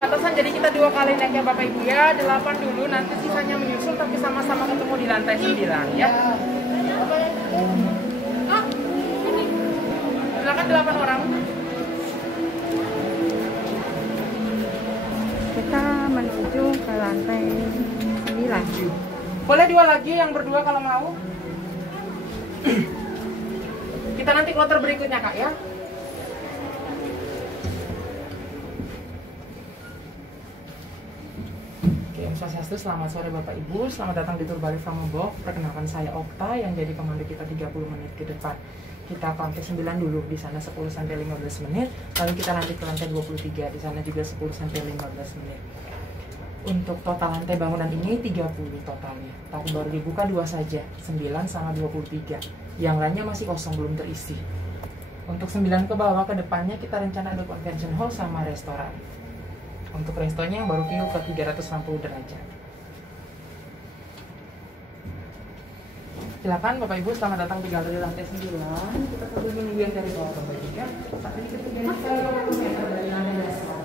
Atasan, jadi kita 2 kali naik ya Bapak Ibu ya, 8 dulu, nanti sisanya menyusul tapi sama-sama ketemu di lantai 9 ya. Silakan 8 orang. Kita menuju ke lantai 9. Boleh 2 lagi yang berdua kalau mau. Kita nanti kloter berikutnya Kak ya. Swastiastu, selamat sore Bapak Ibu, selamat datang di Tour Bali Framebok. Perkenalkan saya Okta yang jadi pemandu kita 30 menit ke depan. Kita ke lantai 9 dulu, di sana 10 sampai 15 menit. Lalu kita lanjut ke lantai 23, di sana juga 10 sampai 15 menit. Untuk total lantai bangunan ini 30 totalnya, tapi baru dibuka 2 saja, 9 sama 23. Yang lainnya masih kosong, belum terisi. Untuk 9 ke bawah ke depannya kita rencana ada convention hall sama restoran. Untuk restonya yang baru view ke 360 derajat. Silakan Bapak Ibu, selamat datang di galeri lantai 9. Kita sambil menunggu yang dari bawah Bapak Ibu ya. Saat ini ketinggian kita 20 meter dari lantai dasar.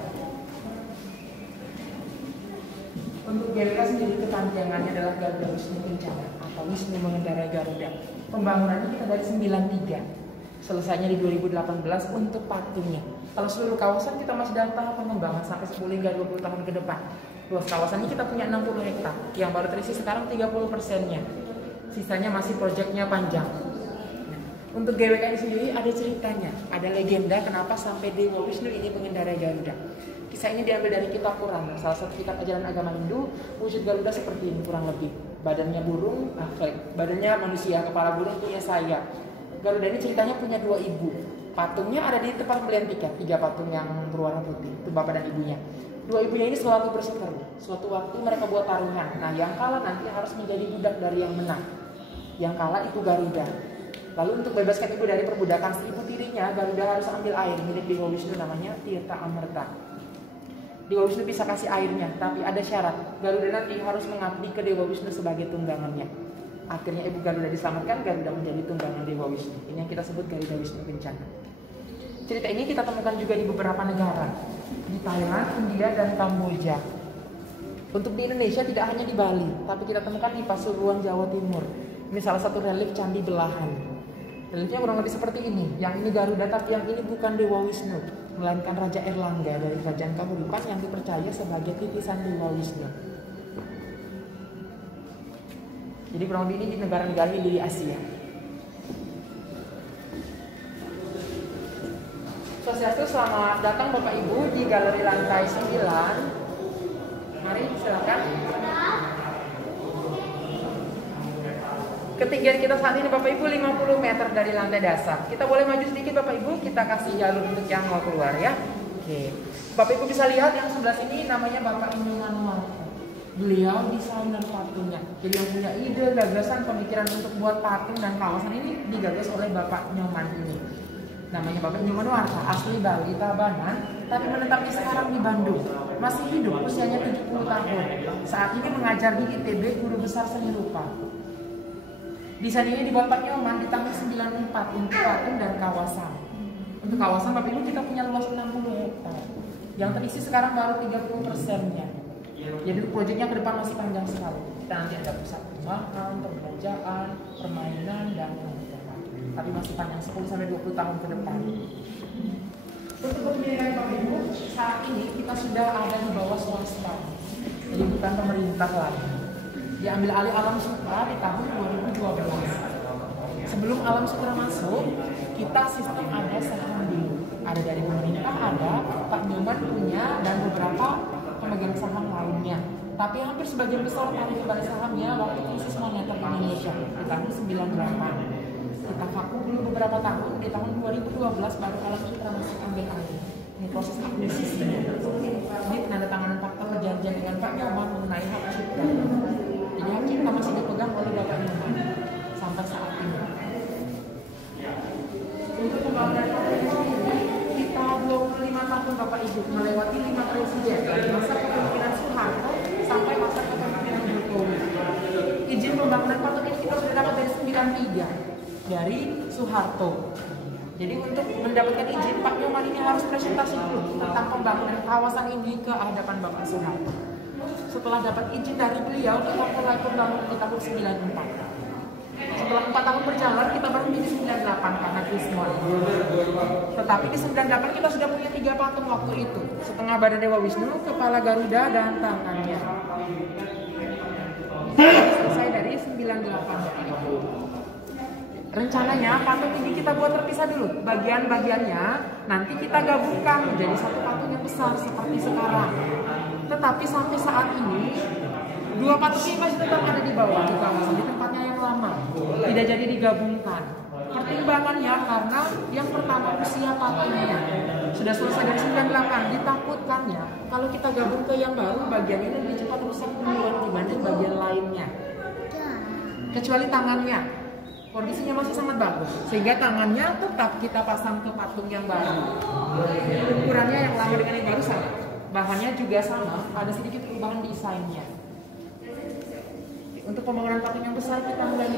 Untuk GWK sendiri kepanjangannya adalah Garuda Wisnu Kencana atau Wisnu Mengendarai Garuda. Pembangunannya kita dari 93. Selesainya di 2018 untuk patungnya. Kalau seluruh kawasan kita masih dalam tahap pengembangan sampai 10 hingga 20 tahun ke depan. Luas kawasan ini kita punya 60 hektar, yang baru terisi sekarang 30%-nya. Sisanya masih proyeknya panjang. Nah, untuk GWK ini sendiri ada ceritanya, ada legenda kenapa sampai Dewa Wisnu ini mengendarai Garuda. Kisah ini diambil dari kitab Purana, salah satu kitab ajaran agama Hindu. Wujud Garuda seperti ini kurang lebih. Badannya burung, badannya manusia, kepala burung, punya sayap. Garuda ini ceritanya punya 2 ibu. Patungnya ada di tempat pembelian tiket, 3 patung yang berwarna putih, itu bapak dan ibunya. 2 ibunya ini selalu berseteru. Suatu waktu mereka buat taruhan. Nah, yang kalah nanti harus menjadi budak dari yang menang. Yang kalah itu Garuda. Lalu untuk bebaskan ibu dari perbudakan si ibu tirinya, Garuda harus ambil air milik Dewa Wisnu namanya Tirta Amerta. Dewa Wisnu bisa kasih airnya, tapi ada syarat. Garuda nanti harus mengabdi ke Dewa Wisnu sebagai tunggangannya. Akhirnya ibu Garuda diselamatkan, Garuda menjadi tunggangan Dewa Wisnu. Ini yang kita sebut Garuda Wisnu Kencana. Cerita ini kita temukan juga di beberapa negara, di Thailand, India, dan Kamboja. Untuk di Indonesia tidak hanya di Bali, tapi kita temukan di Pasuruan, Jawa Timur. Ini salah satu relief Candi Belahan. Reliefnya kurang lebih seperti ini. Yang ini Garuda, tapi yang ini bukan Dewa Wisnu, melainkan Raja Erlangga dari Kerajaan Kahuripan yang dipercaya sebagai titisan Dewa Wisnu. Jadi kurang lebih ini di negara-negara di Asia. Swastiastu, selamat datang Bapak Ibu di galeri lantai 9. Mari silakan. Ketinggian kita saat ini Bapak Ibu 50 meter dari lantai dasar. Kita boleh maju sedikit Bapak Ibu, kita kasih jalur untuk yang mau keluar ya. Oke. Bapak Ibu bisa lihat yang sebelah sini namanya Bapak Inyoman. Beliau desainer patungnya. Jadi yang punya ide, gagasan, pemikiran untuk buat patung dan kawasan ini digagas oleh Bapak Nyoman ini. Namanya Bapak Nyoman Warta, asli Bali, Tabanan, tapi menetapnya sekarang di Bandung. Masih hidup, usianya 70 tahun. Saat ini mengajar di ITB, Guru Besar Seni Rupa. Desain ini dibuat Pak Nyoman di tahun 94 untuk patung dan kawasan. Untuk kawasan Bapak Ibu kita punya luas 60 hektar. Yang terisi sekarang baru 30%-nya. Jadi proyeknya ke depan masih panjang sekali. Kita nanti ada pusat perumahan, perbelanjaan, permainan, dan perhotelan. Tapi masih panjang 10-20 tahun ke depan. Untuk pembiayaan Bapak Ibu, saat ini kita sudah ada di bawah swasta. Jadi bukan pemerintah lagi. Diambil alih Alam Sukra di tahun 2012. Sebelum Alam Sukra masuk, kita sistem ada saham dulu. Ada dari pemerintah, ada Pak Nyoman punya, dan beberapa pemegang saham lainnya. Tapi hampir sebagian besar tarik kembali sahamnya waktu krisis moneter Indonesia di tahun 98. Kita vakum dulu beberapa tahun, di tahun 2012 baru Alam Sukra masuk ambil alih. Ini proses akuisisi. Ini penandatanganan fakta perjanjian dengan Pak Nyoman mengenai hak cipta. Jadi hak cipta masih dipegang oleh Bapak Nyoman sampai saat ini. Untuk pembangunan kita 25 tahun Bapak Ibu melewati 5 presiden dari masa kepemimpinan Soeharto sampai masa kepemimpinan Jokowi. Izin pembangunan patung ini kita sudah dapat dari 93 dari Soeharto. Jadi untuk mendapatkan izin, Pak Nyoman ini harus presentasi dulu tentang pembangunan kawasan ini ke hadapan Bapak Soeharto. Setelah dapat izin dari beliau, kita mulai pembangunan di tahun 94. Setelah 4 tahun berjalan, kita berhenti di 98 karena Krismon. Tetapi di 98 kita sudah punya 3 patung waktu itu. Setengah badan Dewa Wisnu, kepala Garuda, dan tangannya. Selesai dari 98. Rencananya patung ini kita buat terpisah dulu. Bagian-bagiannya nanti kita gabungkan menjadi satu patung yang besar seperti sekarang. Tetapi sampai saat ini 2 patung ini masih tetap ada di bawah di kawasan di tempatnya yang lama. Tidak jadi digabungkan. Pertimbangannya karena yang pertama usia patungnya sudah selesai dari 98. Ditakutkannya kalau kita gabung ke yang baru, bagian ini lebih cepat rusak duluan dibanding bagian lainnya. Kecuali tangannya, kondisinya masih sangat bagus, sehingga tangannya tetap kita pasang ke patung yang baru. Ukurannya yang lama dengan yang baru sama, bahannya juga sama, ada sedikit perubahan desainnya. Untuk pembangunan patung yang besar kita mulai di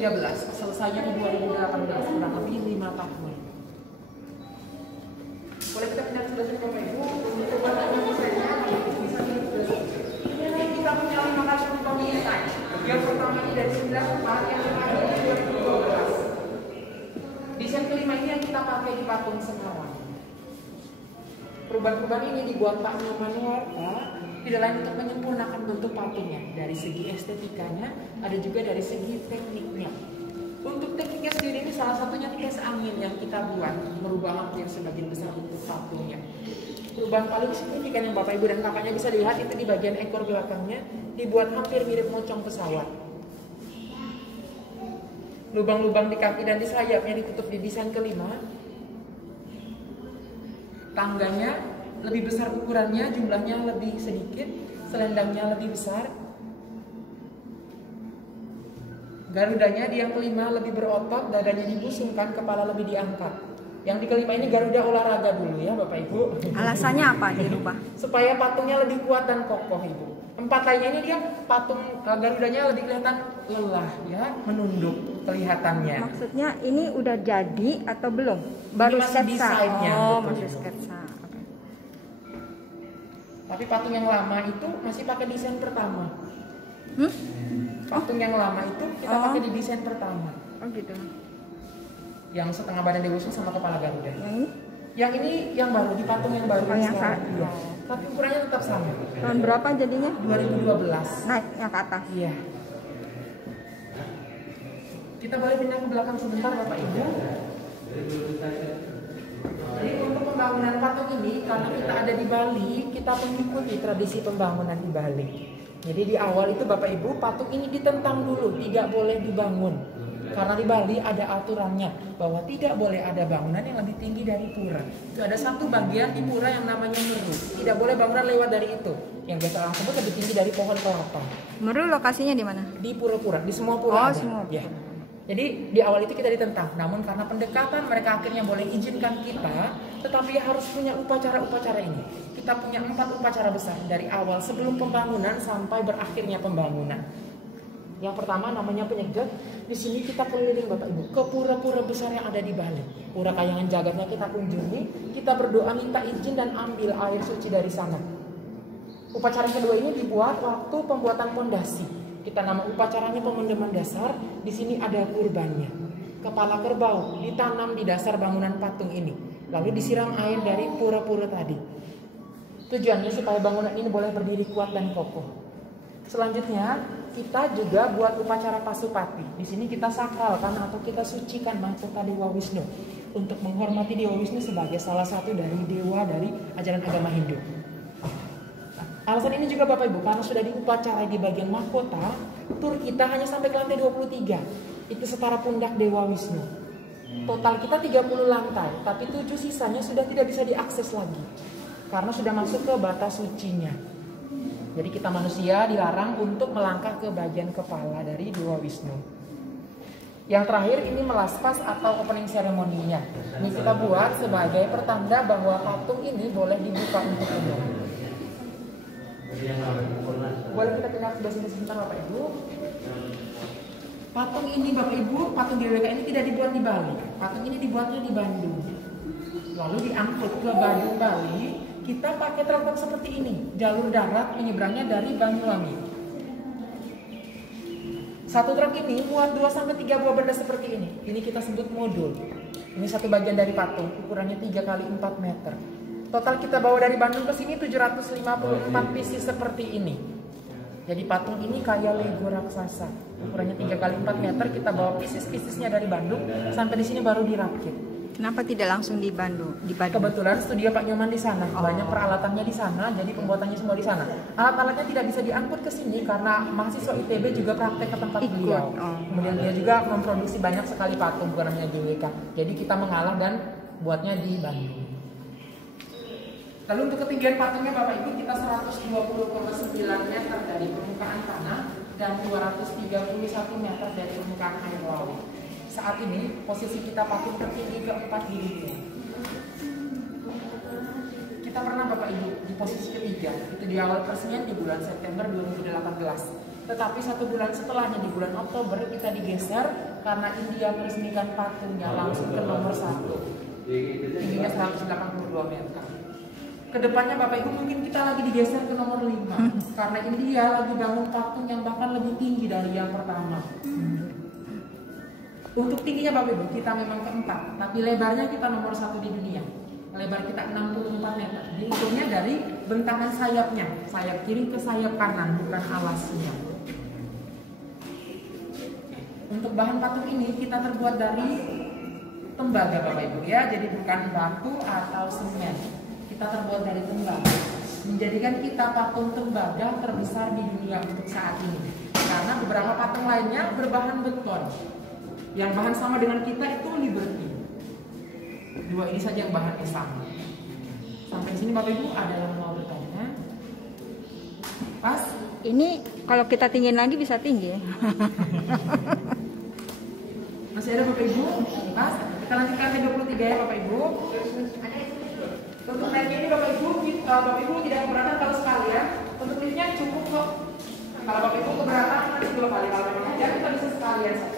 2013, selesainya di 2018, kurang lebih 5 tahun. Boleh kita pindah ke sebelah sini Bapak Ibu, untuk patung yang besarnya bisa ini kita punya 5 kasus desain. Yang pertama ini dari 94, yang terakhir dari 2012. Desain kelima ini yang kita pakai di patung Semarang. Perubahan-perubahan ini dibuat Pak Nyoman Warta tidak lain untuk menyempurnakan bentuk patungnya. Dari segi estetikanya, ada juga dari segi tekniknya. Untuk tekniknya sendiri ini salah satunya gas angin yang kita buat, merubah hampir sebagian besar bentuk patungnya. Perubahan paling signifikan yang Bapak Ibu dan kakaknya bisa lihat itu di bagian ekor belakangnya dibuat hampir mirip mocong pesawat. Lubang-lubang di kaki dan di sayapnya ditutup di desain kelima. Tangganya lebih besar ukurannya, jumlahnya lebih sedikit, selendangnya lebih besar. Garudanya di yang kelima lebih berotot, dadanya dibusungkan, kepala lebih diangkat. Yang di kelima ini Garuda olahraga dulu ya Bapak Ibu. Alasannya apa dirubah? Supaya patungnya lebih kuat dan kokoh Ibu. 4 lainnya ini dia patung Garudanya lebih kelihatan lelah ya, menunduk kelihatannya. Maksudnya ini udah jadi atau belum? Baru masih sketsa. desainnya, Oh, betul. masih sketsa. Oke. Tapi patung yang lama itu masih pakai desain pertama. Patung yang lama itu kita pakai di desain pertama. Oh gitu. Yang setengah badan Dewa Wisnu sama kepala Garuda. Yang ini? Yang ini yang baru, di patung yang baru. Oh, yang sekarang. saat. Iya. Tapi ukurannya tetap sama. Tahun berapa jadinya? 2012. Naiknya ke atas. Iya. Kita boleh pindah ke belakang sebentar Bapak Ibu. Jadi untuk pembangunan patung ini, karena kita ada di Bali, kita mengikuti tradisi pembangunan di Bali. Jadi di awal itu Bapak Ibu, patung ini ditentang dulu, tidak boleh dibangun. Karena di Bali ada aturannya bahwa tidak boleh ada bangunan yang lebih tinggi dari pura. Itu ada satu bagian di pura yang namanya Meru. Tidak boleh bangunan lewat dari itu. Yang biasa orang sebut lebih tinggi dari pohon kelapa. Meru lokasinya di mana? Di pura-pura, di semua pura Oh, ada. semua. Ya. Jadi di awal itu kita ditentang. Namun karena pendekatan mereka akhirnya boleh izinkan kita, tetapi harus punya upacara-upacara ini. Kita punya 4 upacara besar dari awal sebelum pembangunan sampai berakhirnya pembangunan. Yang pertama namanya penyegek. Di sini kita keliling Bapak Ibu ke pura-pura besar yang ada di Bali. Pura Kayangan Jagatnya kita kunjungi, kita berdoa minta izin dan ambil air suci dari sana. Upacara yang kedua ini dibuat waktu pembuatan pondasi. Kita nama upacaranya pemendeman dasar. Di sini ada kurbannya. Kepala kerbau ditanam di dasar bangunan patung ini. Lalu disiram air dari pura-pura tadi. Tujuannya supaya bangunan ini boleh berdiri kuat dan kokoh. Selanjutnya kita juga buat upacara Pasupati. Di sini kita sakralkan atau kita sucikan mahkota Dewa Wisnu untuk menghormati Dewa Wisnu sebagai salah satu dari dewa dari ajaran agama Hindu. Alasan ini juga Bapak Ibu, karena sudah diupacarai di bagian mahkota, tur kita hanya sampai ke lantai 23. Itu setara pundak Dewa Wisnu. Total kita 30 lantai, tapi 7 sisanya sudah tidak bisa diakses lagi. Karena sudah masuk ke batas sucinya. Jadi kita manusia dilarang untuk melangkah ke bagian kepala dari Dewa Wisnu. Yang terakhir ini melaspas atau opening ceremony-nya. Ini kita buat sebagai pertanda bahwa patung ini boleh dibuka untuk umum. Boleh kita pindah ke sini sebentar Bapak Ibu. Patung ini Bapak Ibu, patung GWK ini tidak dibuat di Bali. patung ini dibuatnya di Bandung. Lalu diangkut ke Bandung, Bali. Kita pakai truk seperti ini, jalur darat menyeberangnya dari Banyuwangi. Satu truk ini muat 2-3 buah benda seperti ini. Ini kita sebut modul. Ini satu bagian dari patung, ukurannya 3 kali 4 meter. Total kita bawa dari Bandung ke sini 754 pieces seperti ini. Jadi patung ini kayak Lego raksasa. Ukurannya 3 kali 4 meter, kita bawa pieces-piecesnya dari Bandung sampai di sini baru dirakit. Kenapa tidak langsung di Bandung? Kebetulan studio Pak Nyoman di sana, banyak peralatannya di sana, jadi pembuatannya semua di sana. Alat-alatnya tidak bisa diangkut ke sini karena mahasiswa ITB juga praktek ke tempat beliau. Kemudian dia juga memproduksi banyak sekali patung, bukan hanya GWK. Jadi kita mengalah dan buatnya di Bandung. Lalu untuk ketinggian patungnya Bapak Ibu kita 120,9 meter dari permukaan tanah dan 231 meter dari permukaan air laut. Saat ini posisi kita patung tertinggi keempat di dunia. Kita pernah Bapak Ibu di posisi ketiga, itu di awal peresmian di bulan September 2018. Tetapi 1 bulan setelahnya di bulan Oktober kita digeser karena India meresmikan patungnya langsung ke nomor 1. Tingginya 182 meter. Kedepannya Bapak Ibu mungkin kita lagi digeser ke nomor 5 karena India lagi bangun patung yang bahkan lebih tinggi dari yang pertama. Untuk tingginya Bapak Ibu kita memang keempat, tapi lebarnya kita nomor 1 di dunia. Lebar kita 64 meter. Dihitungnya dari bentangan sayapnya, sayap kiri ke sayap kanan, bukan alasnya. Untuk bahan patung ini kita terbuat dari tembaga Bapak Ibu ya, jadi bukan batu atau semen. Kita terbuat dari tembaga. Menjadikan kita patung tembaga terbesar di dunia untuk saat ini. Karena beberapa patung lainnya berbahan beton. Yang bahan sama dengan kita itu Liberty. 2 ini saja yang bahannya sama. Sampai di sini Bapak Ibu ada yang mau bertanya? Pas? Ini kalau kita tinggiin lagi bisa tinggi. Masih ada Bapak Ibu? Pas? Kita lanjutkan ke 23 ya Bapak Ibu. Untuk naiknya ini Bapak Ibu tidak keberatan kalau sekalian. Untuk liftnya cukup kok. Kalau Bapak Ibu keberatan nanti 2 kali. Kalau memang tidak kita bisa sekalian saja.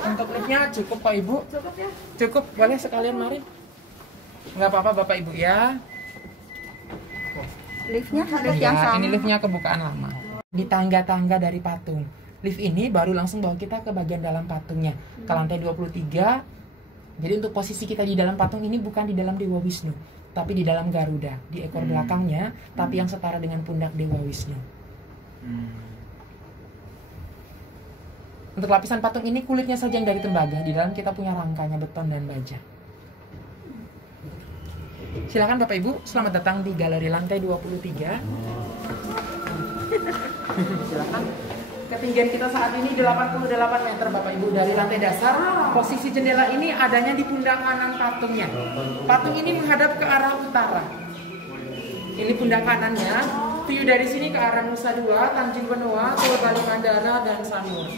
Untuk liftnya cukup Pak Ibu? Cukup ya? Cukup, boleh sekalian mari. Nggak apa-apa Bapak Ibu ya. Liftnya harus yang Ya, sama. ini liftnya kebukaan lama. Di tangga-tangga dari patung. Lift ini baru langsung bawa kita ke bagian dalam patungnya. Ke lantai 23. Jadi untuk posisi kita di dalam patung ini bukan di dalam Dewa Wisnu, tapi di dalam Garuda, di ekor belakangnya, tapi yang setara dengan pundak Dewa Wisnu. Untuk lapisan patung ini kulitnya saja yang dari tembaga, di dalam kita punya rangkanya beton dan baja. Silakan Bapak Ibu, selamat datang di galeri lantai 23. Silakan. Ketinggian kita saat ini 88 meter Bapak Ibu dari lantai dasar. Posisi jendela ini adanya di pundak kanan patungnya. Patung ini menghadap ke arah utara. Ini pundak kanannya. View dari sini ke arah Nusa Dua, Tanjung Benoa, Pulau Bali Mandara, dan Sanur.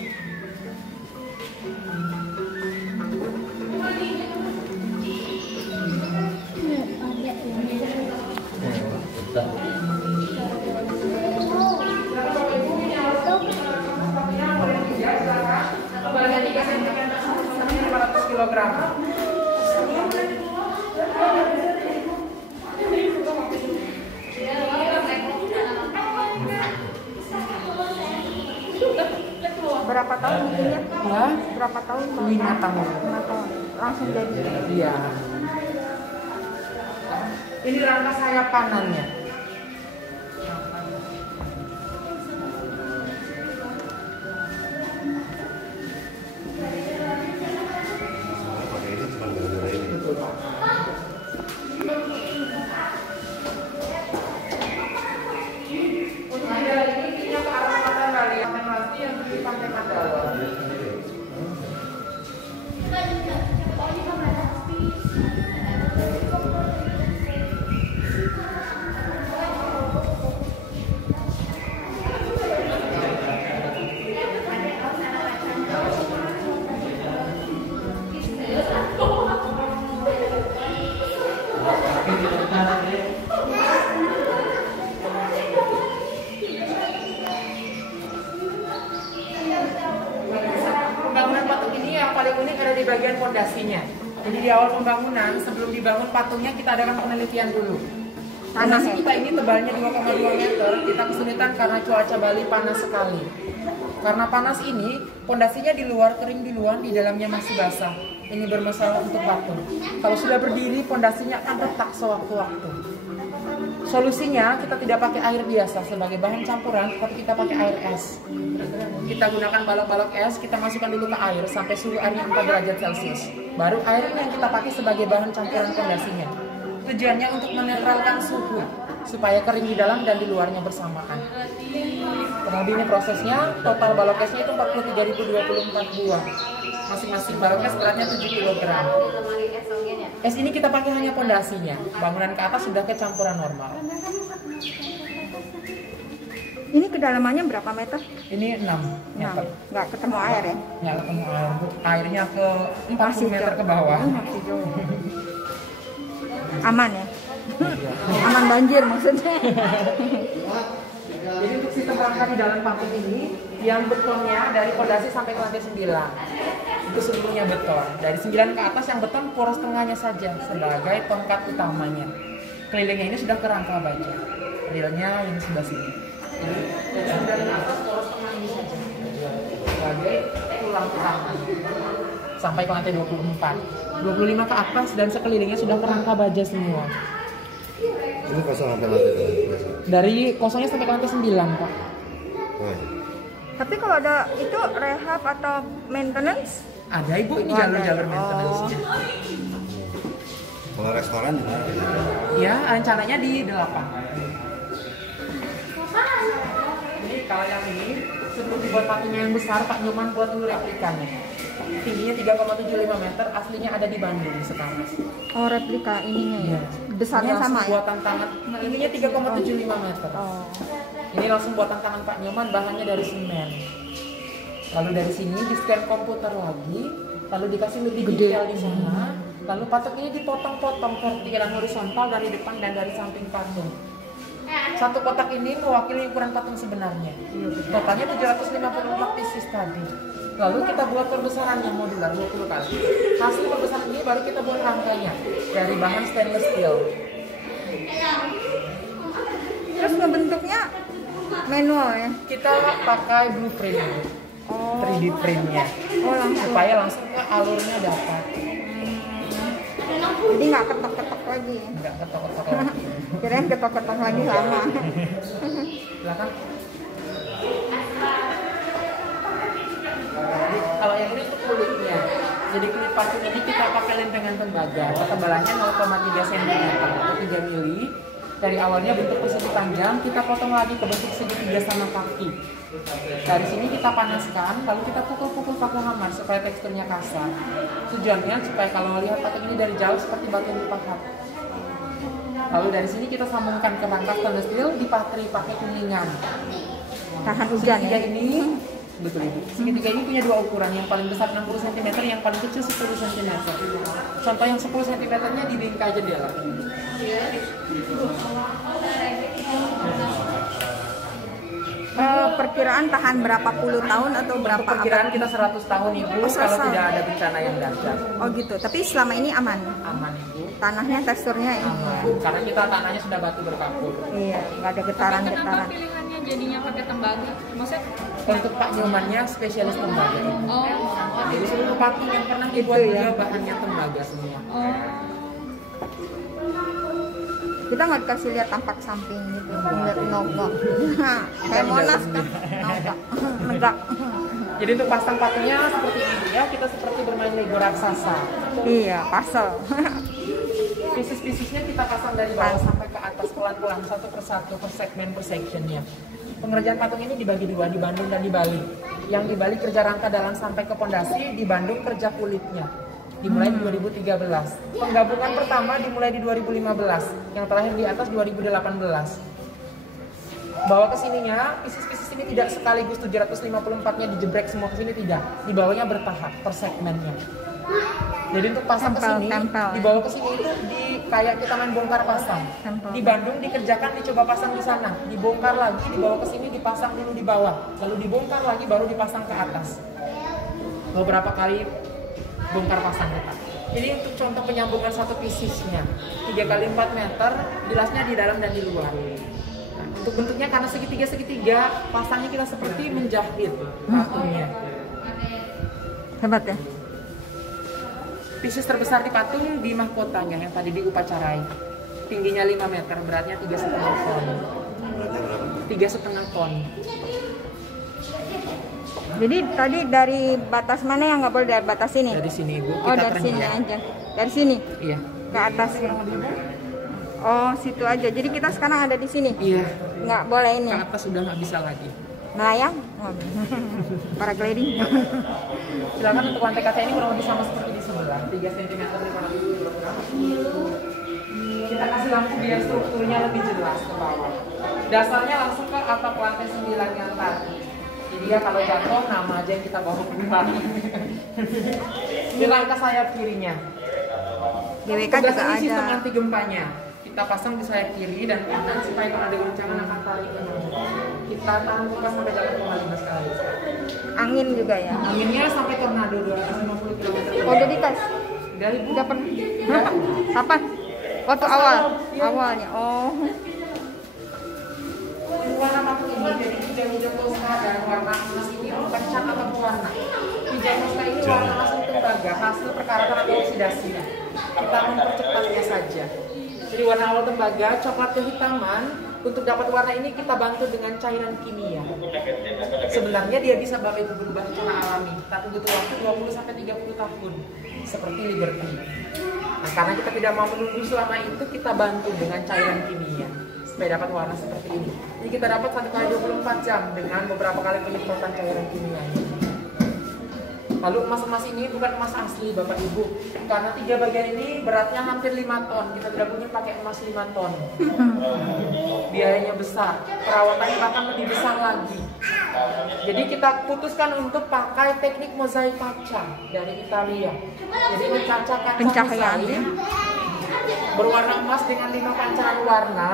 Kilogram. Berapa tahun bikinnya? Ya, Berapa tahun? 5 tahun. 5 tahun. Langsung jadi. Iya. Ini rangka sayap kanannya. dari bagian fondasinya. Jadi di awal pembangunan, sebelum dibangun patungnya kita adakan penelitian dulu. Fondasi kita ini tebalnya 2,2 meter, kita kesulitan karena cuaca Bali panas sekali. Karena panas ini, fondasinya di luar kering duluan, di dalamnya masih basah. Ini bermasalah untuk patung. Kalau sudah berdiri, fondasinya akan retak sewaktu-waktu. Solusinya, kita tidak pakai air biasa sebagai bahan campuran, tapi kita pakai air es. Kita gunakan balok-balok es, kita masukkan dulu ke air sampai suhu airnya 4 derajat Celcius. Baru air yang kita pakai sebagai bahan campuran fondasinya. Tujuannya untuk menetralkan suhu, supaya kering di dalam dan di luarnya bersamaan. Kurang lebih ini prosesnya, total balok esnya itu 43.024 buah. Masing-masing balok es beratnya 7 kg. Es ini kita pakai hanya fondasinya, bangunan ke atas sudah kecampuran normal. Ini kedalamannya berapa meter? Ini 6 meter. Nggak ketemu air ya? Nggak ketemu air, airnya ke 40 meter ke bawah. Masih jauh. Aman ya? Aman banjir maksudnya. Jadi untuk sistem rangka di dalam patung ini, yang betonnya dari fondasi sampai ke lantai 9. Itu seluruhnya beton. Dari 9 ke atas yang beton poros tengahnya saja sebagai tongkat utamanya. Kelilingnya ini sudah kerangka baja. Realnya ini sebelah sini. Jadi dari atas poros tengah ini saja sebagai tulang utama. Sampai ke lantai 24. 25 ke atas dan sekelilingnya sudah kerangka baja semua. Ini kosong sampai lantai berapa? Dari kosongnya sampai ke lantai 9, Pak. Oh, iya. Tapi kalau ada itu rehab atau maintenance? Ada Ibu, ini Oh, ada. jalur-jalur maintenance-nya. Kalau restoran juga ada. Ya, rencananya di 8. Jadi kalau yang ini sebelum dibuat patungnya yang besar, Pak Nyoman buat dulu replikanya. Tingginya 3,75 meter, aslinya ada di Bandung sekarang. Oh, replika ininya ya. Iya. Besarnya Ini langsung sama ya? buatan tangan, tingginya 3,75 meter. Oh. Ini langsung buatan tangan Pak Nyoman, bahannya dari semen. Lalu dari sini di scan komputer lagi, lalu dikasih lebih Gede. detail di sana. Lalu patung ini dipotong-potong vertikal dan horizontal dari depan dan dari samping patung. Satu kotak ini mewakili ukuran patung sebenarnya. Totalnya 754 pieces tadi. Lalu kita buat perbesarannya modular 20 kali. Hasil perbesaran ini baru kita buat rangkanya dari bahan stainless steel. Terus ngebentuknya manual ya? Kita pakai blueprint, Oh. 3D printnya, Oh, langsung. supaya langsung ke alurnya dapat. Jadi nggak ketok-ketok lagi ya? Nggak ketok-ketok lagi. Kirain ketok-ketok lagi lama. Silakan. Kalau yang ini untuk kulitnya. Jadi kulit patung ini kita pakai lempengan tembaga. Ketebalannya 0,3 cm atau 3 mili. Dari awalnya bentuk persegi panjang, kita potong lagi ke bentuk segitiga sama kaki. Dari sini kita panaskan, lalu kita pukul-pukul pakai hammer supaya teksturnya kasar. Tujuannya supaya kalau lihat patung ini dari jauh seperti batu yang dipahat. Lalu dari sini kita sambungkan ke rangka stainless steel, dipatri pakai kuningan. Tahan hujan Segitiga ya? ini, betul Ibu. Segitiga ini punya dua ukuran, yang paling besar 60 cm, yang paling kecil 10 cm. Contoh yang 10 cm-nya di bingkai jendela. Perkiraan tahan berapa puluh tahun atau berapa Untuk perkiraan kita 100 tahun Ibu, Oh, kalau 100. tidak ada bencana yang dahsyat. Oh gitu, tapi selama ini aman? Aman Ibu. Tanahnya teksturnya ini ya? Aman. Karena kita tanahnya sudah batu berkapur. Iya, nggak ada getaran-getaran. Kenapa pilihannya jadinya pakai tembaga? Maksudnya, Untuk Pak Nyomannya spesialis tembaga Ibu. oh, Jadi seluruh patung yang pernah dibuat Itu ya. beliau bahannya tembaga semua. oh, Kita nggak dikasih lihat tampak samping gitu, ngeliat nogok. Kayak Monas kan, nogok, negak. Jadi untuk pasang patungnya seperti ini ya, kita seperti bermain Lego raksasa. Iya, pasel. Pieces-piecesnya kita pasang dari bawah sampai ke atas pelan-pelan satu persatu per segmen per sectionnya. Pengerjaan patung ini dibagi dua, di Bandung dan di Bali. Yang di Bali kerja rangka dalam sampai ke pondasi, di Bandung kerja kulitnya. Dimulai di 2013. Penggabungan pertama dimulai di 2015, yang terakhir di atas 2018. Bawa ke sininya, pieces-pieces ini tidak sekaligus 754-nya dijebrek semua ke sini, tidak. Dibawanya bertahap per segmennya. Jadi untuk pasang ke sini, Tempel. dibawa ke sini itu di kayak kita main bongkar pasang. Tempel. Di Bandung dikerjakan, dicoba pasang di sana, dibongkar lagi, dibawa ke sini, dipasang dulu di bawah, lalu dibongkar lagi, baru dipasang ke atas. Beberapa kali bongkar pasang kita. Ini untuk contoh penyambungan satu pisisnya 3 kali 4 meter, bilasnya di dalam dan di luar. Nah, untuk bentuknya karena segitiga pasangnya kita seperti menjahit patungnya. Hebat ya. Pisis terbesar di patung di mahkotanya yang tadi diupacarai. Tingginya 5 meter, beratnya 3,5 ton. Beratnya berapa? 3,5 ton. Jadi tadi dari batas mana yang nggak boleh, dari batas sini? Dari sini Ibu, Oh, dari sini aja. Dari sini Iya. ke atas. Oh, situ aja. Jadi kita sekarang ada di sini. Iya. Nggak boleh ini. Ke atas sudah nggak bisa lagi. Melayang? Paragliding. Silakan untuk lantai kaca ini kurang lebih sama seperti di sebelah, 3 cm kurang lebih. Kita kasih lampu biar strukturnya lebih jelas ke bawah. Dasarnya langsung ke atap lantai 9 yang tadi. Jadi ya kalau jatuh nama aja yang kita bawa keluar. Ini langkah sayap kirinya. GWK Tugas juga ini ada. sistem anti gempanya. Kita pasang di sayap kiri dan kanan supaya kalau ada goncangan akan tarik ke kanan. Kita tahan buka sampai dalam 5 sekali. Angin juga ya. Anginnya sampai tornado 250 km. Oh, udah dites? Dari Bu. Udah pernah? Hah? Kapan? Waktu Pas awal? iya. Awalnya. Oh. Warna patung ini jadi hijau-hijau toska dan warna emas ini bukan cat atau warna. Hijau toska ini warna asli tembaga, hasil perkaratan atau oksidasinya. Kita mempercepatnya saja. Jadi warna awal tembaga, coklat kehitaman. Untuk dapat warna ini kita bantu dengan cairan kimia. Sebenarnya dia bisa Bapak Ibu berubah secara alami, tapi butuh waktu 20-30 tahun. Seperti Liberty. Nah, karena kita tidak mau menunggu selama itu, kita bantu dengan cairan kimia supaya dapat warna seperti ini. Jadi kita dapat 1 kali 24 jam dengan beberapa kali penyemprotan cairan kimia. Lalu emas-emas ini bukan emas asli Bapak Ibu, karena 3 bagian ini beratnya hampir 5 ton. Kita tidak mungkin pakai emas 5 ton. Biayanya besar, perawatannya bahkan lebih besar lagi. Jadi kita putuskan untuk pakai teknik mozaik kaca dari Italia. Jadi mencaca kaca Pencahayaan. mozaik berwarna emas dengan 5 pancaran warna.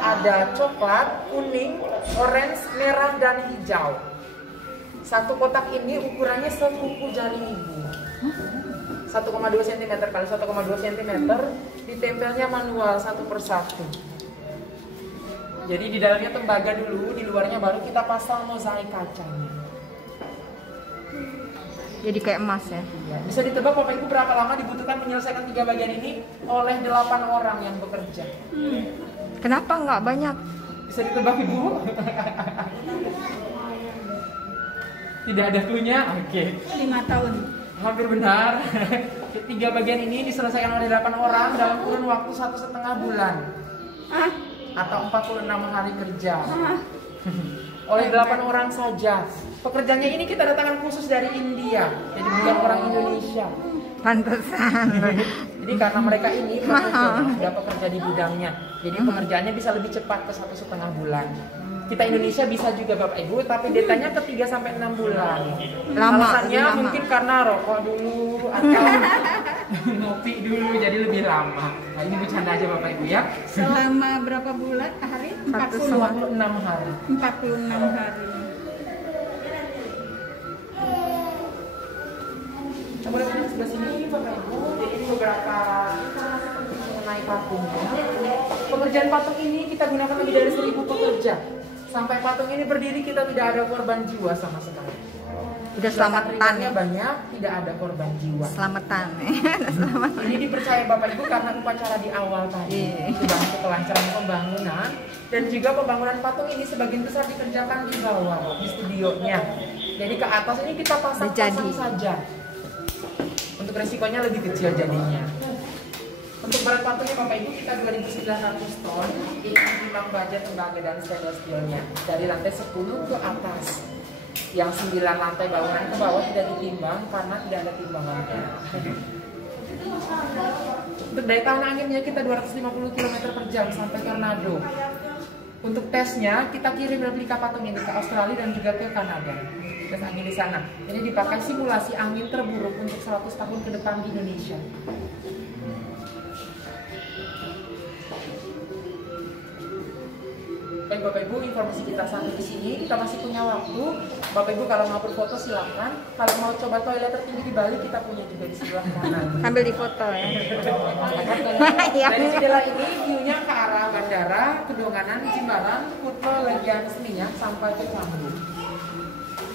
Ada coklat, kuning, orange, merah, dan hijau. Satu kotak ini ukurannya sekuku jari ibu. 1,2 cm kali 1,2 cm, ditempelnya manual satu persatu. Jadi di dalamnya tembaga dulu, di luarnya baru kita pasang mozaik kacanya. Jadi kayak emas ya. Ya, bisa ditebak Bapak Ibu berapa lama dibutuhkan menyelesaikan 3 bagian ini oleh 8 orang yang bekerja. Kenapa nggak banyak? Bisa ditebak Ibu? Tidak ada cluenya? Oke. 5 tahun. Hampir benar. 3 bagian ini diselesaikan oleh 8 orang dalam kurun waktu 1,5 bulan. Atau 46 hari kerja. Oleh 8 orang saja. Pekerjaannya ini kita datangkan khusus dari India. Jadi bukan orang Indonesia. Pantesan. Jadi karena mereka ini sudah pekerja di bidangnya. Jadi pengerjaannya bisa lebih cepat ke 1,5 bulan. Kita Indonesia bisa juga Bapak Ibu, tapi datanya ke 3 sampai 6 bulan. Lama, Alasannya lama. mungkin karena rokok dulu atau ngopi dulu jadi lebih lama. Nah, ini bercanda aja Bapak Ibu ya. Selama berapa bulan? Hari? 46 hari. 46 hari. Kita boleh lihat sebelah sini Bapak Ibu. Jadi ini beberapa informasi penting mengenai patungnya. Pekerjaan patung ini kita gunakan lebih dari 1000 pekerja. Sampai patung ini berdiri kita tidak ada korban jiwa sama sekali. Udah selamatan ya. Banyak, tidak ada korban jiwa. Selamatan. Ini dipercaya Bapak Ibu karena upacara di awal tadi itu bantu kelancaran pembangunan dan juga pembangunan patung ini sebagian besar dikerjakan di bawah di studionya. Jadi ke atas ini kita pasang-pasang saja. Untuk resikonya lebih kecil jadinya. Untuk berat patungnya Bapak Ibu kita 2.900 ton. Ini timbang baja, tembaga dan stainless steelnya dari lantai 10 ke atas. Yang 9 lantai bangunan ke bawah tidak ditimbang karena tidak ada timbangannya. Untuk daya tahan anginnya kita 250 km per jam sampai tornado. Untuk tesnya kita kirim replika patung ini ke Australia dan juga ke Kanada. Tes angin di sana. Ini dipakai simulasi angin terburuk untuk 100 tahun ke depan di Indonesia. Baik Bapak Ibu, informasi kita sampai di sini. Kita masih punya waktu. Bapak Ibu kalau mau berfoto silakan. Kalau mau coba toilet tertinggi di Bali kita punya juga di sebelah kanan. Sambil difoto ya. Dari jendela ini view-nya ke arah bandara, Kedonganan, Jimbaran, Kuto, Legian Seminyak sampai ke Canggu.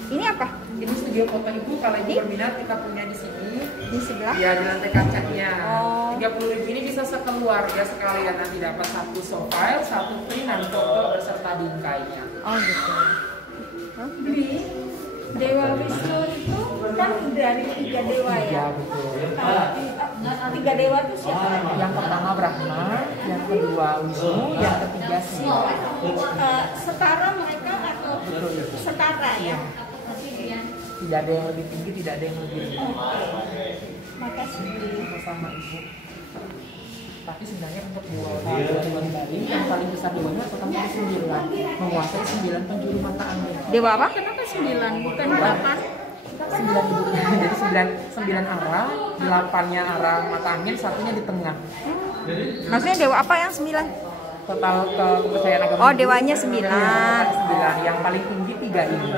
Ini apa? Ini studio foto Ibu, kalau Ibu Di? berminat kita punya di sini. Di sebelah? Ya, di lantai kacanya. Oh. 30.000 ini bisa sekeluarga sekalian, nanti dapat satu soft file, satu print dan foto beserta bingkainya. Oh gitu. Oh. Dwi, Dewa Wisnu itu kan dari 3 dewa ya. Iya, betul. Kalau 3 dewa itu siapa? Yang pertama Brahma, yang kedua Wisnu, yang ketiga Siwa. Setara mereka atau setara ya? Tidak ada yang lebih tinggi, tidak ada yang lebih rendah. Makasih. Sama Ibu. Tapi sebenarnya untuk dewa di Bali yang paling besar dewanya total 9, menguasai 9 penjuru mata angin. Dewa apa? Kenapa 9 bukan 8? 9 Ibu. Jadi 9 arah, 8-nya arah mata angin, satunya di tengah. Maksudnya dewa apa yang 9? Total kepercayaan agama. Oh, dewanya 9. Iya, 9. Yang paling tinggi 3 ini.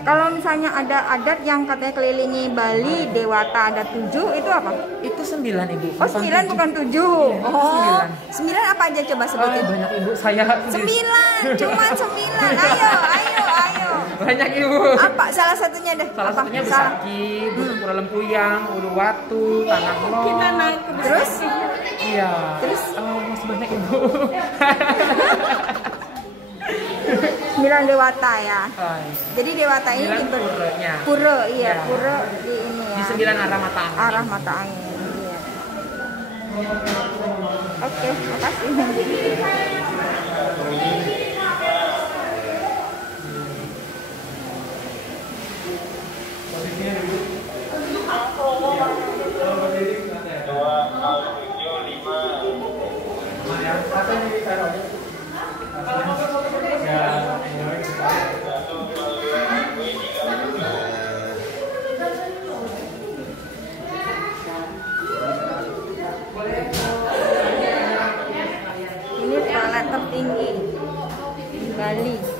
Kalau misalnya ada adat yang katanya kelilingi Bali, Dewata ada 7, itu apa? Itu 9 Ibu. Oh 9 bukan 7. Oh 9 apa aja coba sebutin? Banyak Ibu, saya 9, cuma 9. Ayo. banyak Ibu. Apa salah satunya deh? Salah Apa? satunya Besaki, Pura Lempuyang, Uluwatu, Tanah Lo. Kita naik ke Terus? Iya. Terus? Masih banyak Ibu. 9 Dewata ya. Oh, iya. Jadi Dewata ini 9 puranya. Pura, iya, Ya. pura di ini ya. Di 9 arah mata angin. Arah mata angin. Iya. Oke, makasih. Ini toilet tertinggi di Bali.